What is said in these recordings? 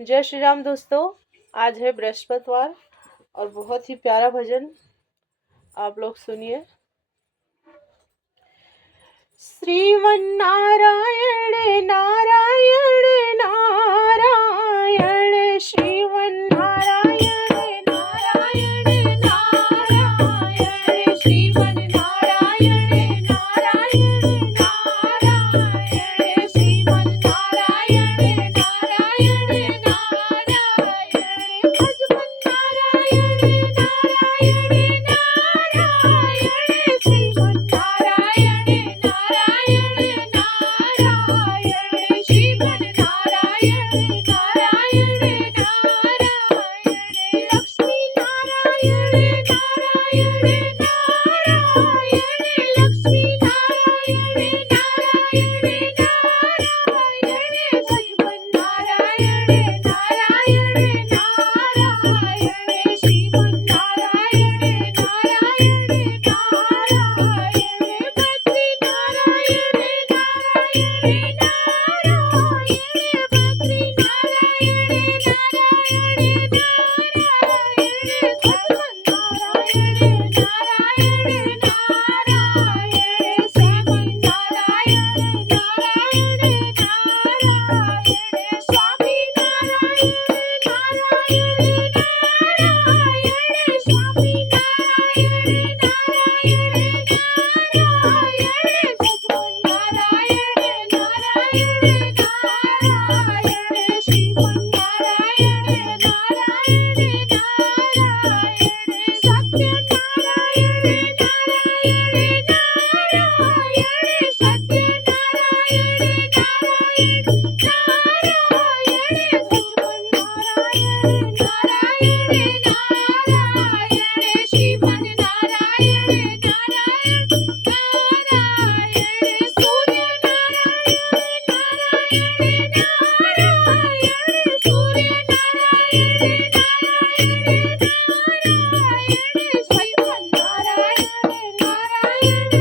जय श्री राम दोस्तों। आज है बृहस्पतिवार और बहुत ही प्यारा भजन आप लोग सुनिए। श्रीमन्नारायण नारायण नारायण श्रीमन्नारायण नारायण नारायण श्रीमन्नारायण नारायण नारायण श्रीमन्नारायण नारायण नारायण भजमन नारायण नारायण नारायण श्रीमन्नारायण नारायण नारायण श्रीमन्नारायण नारायण नारायण लक्ष्मी नारायण नारायण नारायण लक्ष्मी नारायण नारायण नारायण भजमन नारायण नारायण नारायण श्रीमन्नारायण नारायण नारायण भद्री नारायण नारायण नारायण भद्री नारायण नारायण नारायण भजमन नारायण नारायण नारायण श्रीमन्नारायण नारायण नारायण स्वामी नारायण नारायण नारायण स्वामी नारायण नारायण नारायण भजमन नारायण नारायण नारायण श्रीमन्नारायण नारायण नारायण सत्यनारायण नारायण नारायण सत्यनारायण नारायण नारायण भजमन नारायण नारायण नारायण श्रीमन्नारायण नारायण नारायण सूर्य नारायण नारायण नारायण सूर्य नारायण नारायण नारायण श्रीमन्नारायण नारायण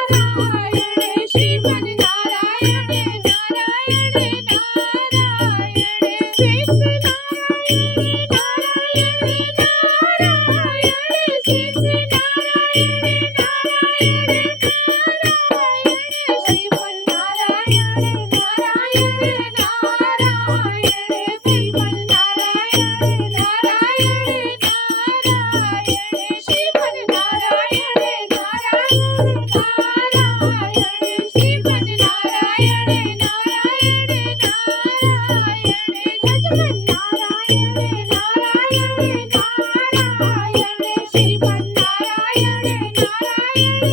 नारायण श्रीमन्नारायण नारायण नारायण शेष नारायण नारायण नारायण शेष नारायण नारायण नारायण श्रीमन्नारायण नारायण नारायण श्रीमन्नारायण नारायण नारायण श्रीमन्नारायण नारायण नारायण श्रीमन्नारायण नारायण नारायण भजमन नारायण नारायण नारायण श्रीमन्नारायण नारायण